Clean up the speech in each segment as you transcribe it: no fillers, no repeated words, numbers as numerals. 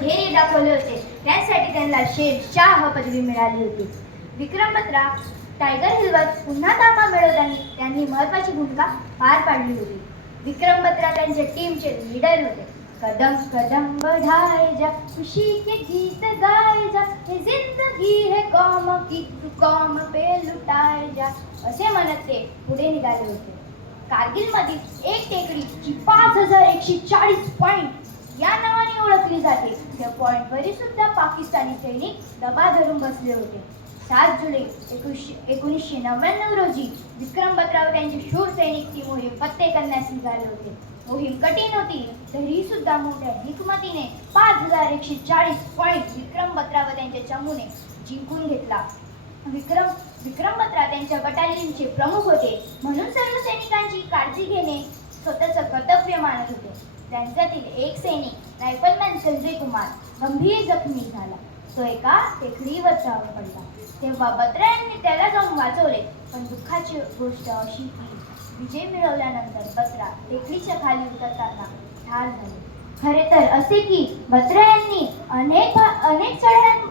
धैर्य दाखवले होते, त्यासाठी त्यांना शेरशाह पदवी मिळाली होती. विक्रम बत्रा टायगर हिलवर पुन्हा ताबा मिळवताना त्यांनी महत्त्वाची भूमिका पार पाडली होती. विक्रम बत्रा त्यांच्या टीमचे लीडर होते. कदम कदम बढ़ाए जा, खुशी के गीत गाए जा, ये जिंदगी है कौम की, तू कौम पे लुटाए जा, असे म्हणत ते पुढे निघाले होते. कारगिलमधील एक टेकडी जी 5140 पॉइंट या नावाने ओळखली जाते, त्या पॉइंटवरील सुद्धा पाकिस्तानी सैनिक दबा धरून बसले होते. 7 जुलै 1999 रोजी विक्रम बत्रा व त्यांचे शूर सैनिक ती मोहीम फत्ते करण्यास निघाले होते. मोहीम कठीण होती, तरीही सुद्धा मोठ्या हिकमतीने 5140 पॉइंट विक्रम बत्रा व त्यांच्या चमूने जिंकून घेतला. विक्रम बत्रा त्यांच्या बटालियनचे प्रमुख होते, म्हणून सर्व सैनिकांची काळजी घेणे स्वतःचं कर्तव्य मानत होते. त्यांच्यातील एक सैनिक रायफलमॅन संजय कुमार गंभीर जखमी झाला. तो एका टेकडीवर जाऊन पडला. तेव्हा बत्रा यांनी त्याला जाऊन वाचवले, पण दुःखाची गोष्ट अशी की विजय मिळवल्यानंतर बत्रा टेकडीच्या खाली उतरताना ठार झाले. खरे तर असे की बत्रा यांनी अनेक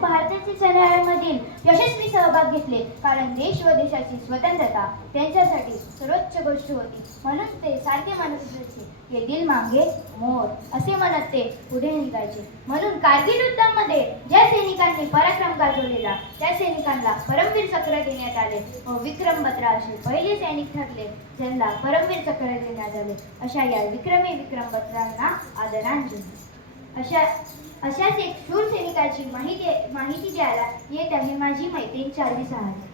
भारताच्या चढायांमधील यशस्वी सहभाग घेतले, कारण देश व देशाची स्वतंत्रता त्यांच्यासाठी सर्वोच्च गोष्ट होती. म्हणून ते सारखे म्हणत होते, ये दिल मांगे मोर, असे म्हणत ते पुढे निघायचे. म्हणून कारगिल युद्धामध्ये ज्या सैनिकांनी पराक्रम गाजवलेला त्या सैनिकांना परमवीर चक्र देण्यात आले व विक्रम बत्रा असे पहिले सैनिक ठरले ज्यांना परमवीर चक्र देण्यात आले. अशा या विक्रमी विक्रम बत्रांना आदरांजली. अशाच एक शूर सैनिकाची माहिती द्यायला येत आहे माझी मैत्रीण चार्ली सहारे.